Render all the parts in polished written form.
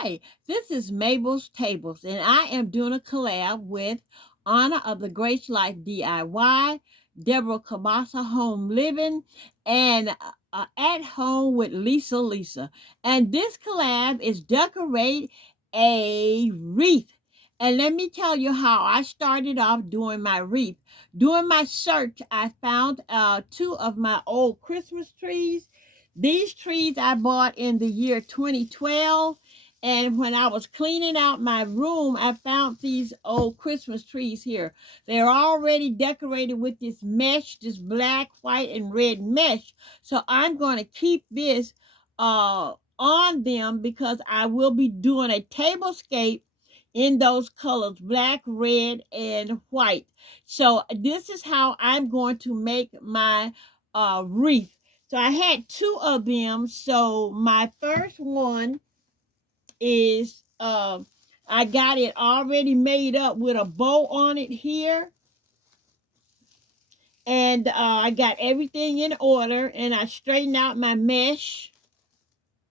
Hi, this is Mabel's Tables, and I am doing a collab with Honor of the Grace Life DIY, Deborah Home Living, and At Home with Lisa. And this collab is decorate a wreath. And let me tell you how I started off doing my wreath. During my search, I found two of my old Christmas trees. These trees I bought in the year 2012, and when I was cleaning out my room, I found these old Christmas trees here. They're already decorated with this mesh, this black, white, and red mesh. So I'm going to keep this on them because I will be doing a tablescape in those colors, black, red, and white. So this is how I'm going to make my wreath. So I had two of them. So my first one is I got it already made up with a bow on it here. And I got everything in order, and I straightened out my mesh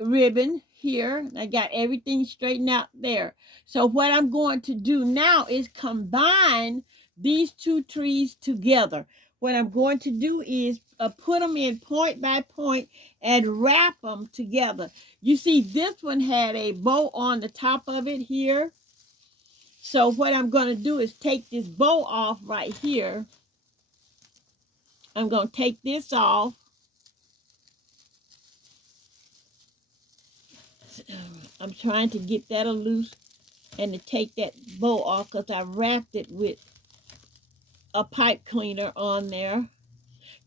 ribbon here. I got everything straightened out there. So what I'm going to do now is combine these two trees together. What I'm going to do is put them in point by point and wrap them together. You see, this one had a bow on the top of it here. So what I'm going to do is take this bow off right here. I'm going to take this off. I'm trying to get that loose and to take that bow off because I wrapped it with a pipe cleaner on there.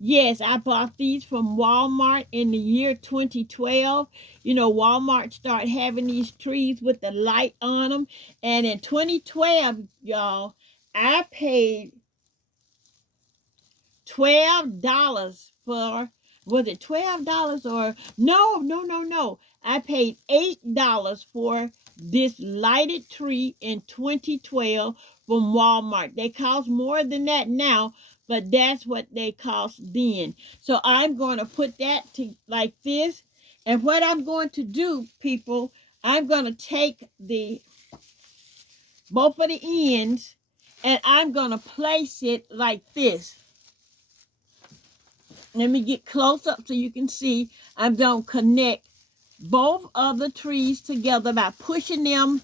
Yes, I bought these from Walmart in the year 2012. You know, Walmart started having these trees with the light on them. And in 2012, y'all, I paid $12 for, was it $12 or, no. I paid $8 for this lighted tree in 2012 from Walmart. They cost more than that now, but that's what they cost then. So I'm going to put that to like this. And what I'm going to do, people, I'm going to take the both of the ends and I'm going to place it like this. Let me get close up so you can see. I'm going to connect both of the trees together by pushing them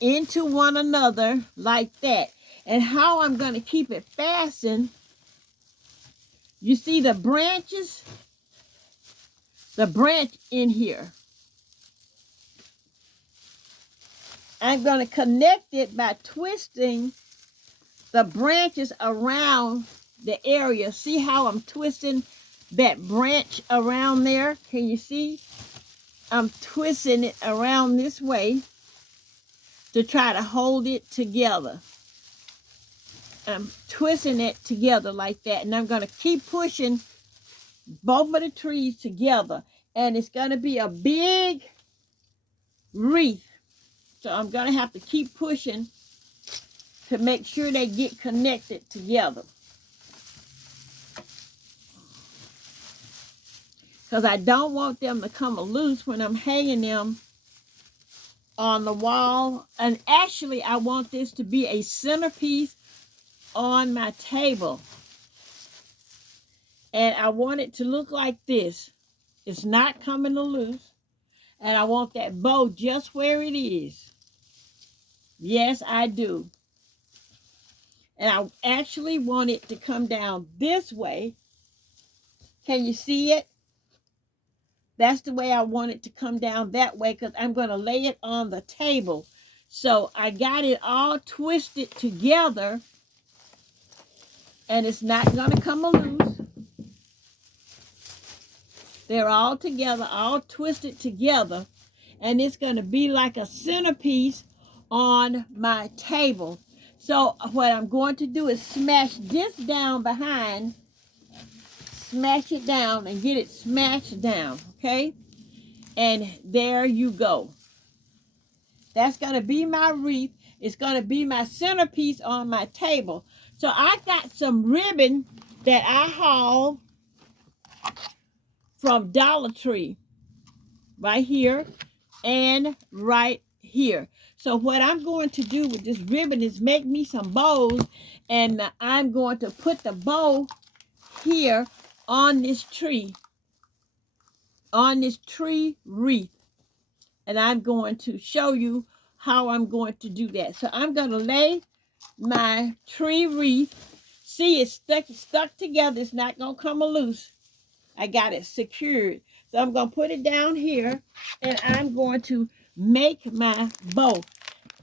into one another like that. And how I'm going to keep it fastened, you see the branches, the branch in here. I'm going to connect it by twisting the branches around the area. See how I'm twisting that branch around there? Can you see? I'm twisting it around this way to try to hold it together. I'm twisting it together like that, and I'm going to keep pushing both of the trees together, and it's going to be a big wreath. So I'm going to have to keep pushing to make sure they get connected together. Because I don't want them to come loose when I'm hanging them on the wall. And actually, I want this to be a centerpiece on my table. And I want it to look like this. It's not coming loose. And I want that bow just where it is. Yes, I do. And I actually want it to come down this way. Can you see it? That's the way I want it to come down that way because I'm going to lay it on the table. So I got it all twisted together and it's not going to come loose. They're all together, all twisted together, and it's going to be like a centerpiece on my table. So what I'm going to do is smash this down behind, smash it down and get it smashed down, okay? And there you go. That's going to be my wreath. It's going to be my centerpiece on my table. So I got some ribbon that I hauled from Dollar Tree right here and right here. So what I'm going to do with this ribbon is make me some bows, and I'm going to put the bow here on this tree wreath. And I'm going to show you how I'm going to do that. So I'm going to lay my tree wreath. See, it's stuck together. It's not going to come loose. I got it secured. So I'm going to put it down here, and I'm going to make my bow.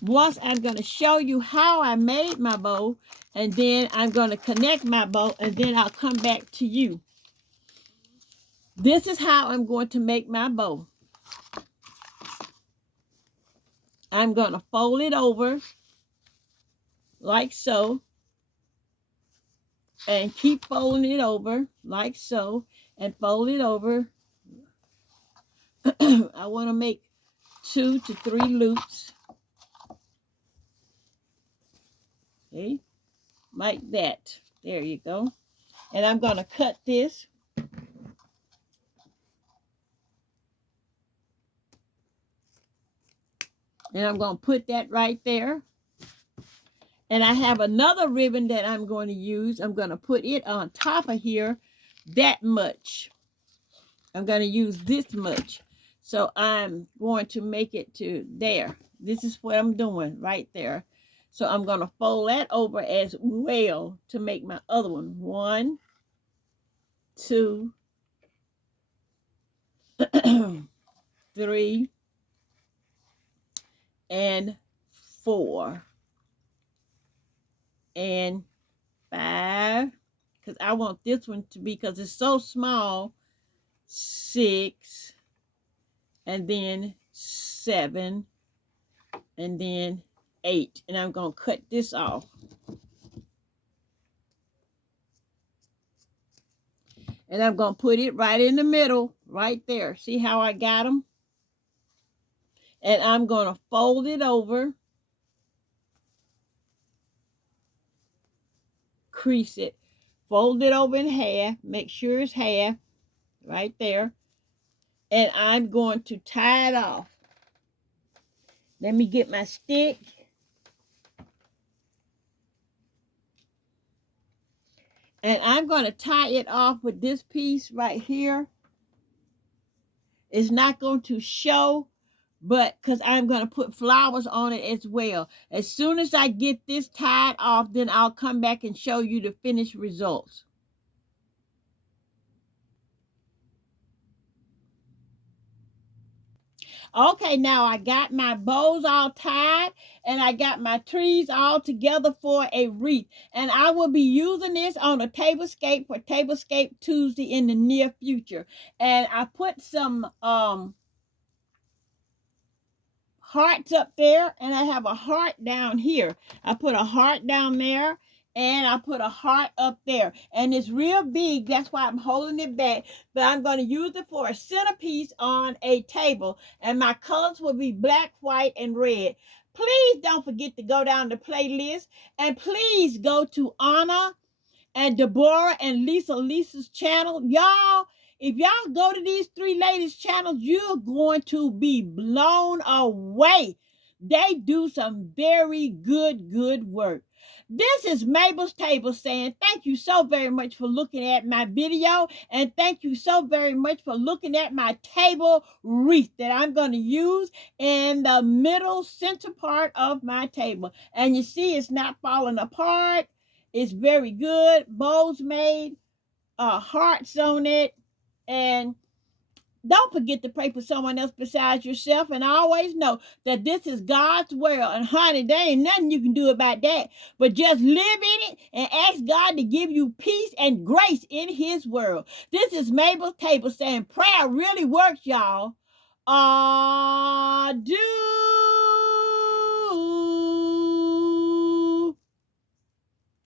Once I'm going to show you how I made my bow, and then I'm going to connect my bow, and then I'll come back to you. This is how I'm going to make my bow. I'm going to fold it over like so, and keep folding it over like so, and fold it over. I want to make 2 to 3 loops. Okay, like that. There you go. And I'm going to cut this. And I'm going to put that right there. And I have another ribbon that I'm going to use. I'm going to put it on top of here that much. I'm going to use this much. So I'm going to make it to there. This is what I'm doing right there. So I'm going to fold that over as well to make my other one. 1, 2, 3, and 4, and 5, because I want this one to be, because it's so small, 6, and then 7, and then 8. And I'm going to cut this off. And I'm going to put it right in the middle, right there. See how I got them? And I'm going to fold it over, crease it, fold it over in half, make sure it's half, right there. And I'm going to tie it off. Let me get my stick. And I'm going to tie it off with this piece right here. It's not going to show, but because I'm going to put flowers on it as well. As soon as I get this tied off, then I'll come back and show you the finished results. Okay, now I got my bows all tied, and I got my trees all together for a wreath. And I will be using this on a tablescape for Tablescape Tuesday in the near future. And I put some hearts up there, and I have a heart down here. I put a heart down there, and I put a heart up there, and it's real big. That's why I'm holding it back, but I'm going to use it for a centerpiece on a table, and my colors will be black, white, and red. Please don't forget to go down the playlist, and please go to Anna and Deborah and Lisa's channel. Y'all, if y'all go to these 3 ladies' channels, you're going to be blown away. They do some very good work. This is Mabel's Table saying thank you so very much for looking at my video, and thank you so very much for looking at my table wreath that I'm going to use in the middle center part of my table. And you see, it's not falling apart. It's very good. Bows made, hearts on it. And don't forget to pray for someone else besides yourself. And always know that this is God's world. And honey, there ain't nothing you can do about that. But just live in it and ask God to give you peace and grace in his world. This is Mabel's Table saying prayer really works, y'all. Do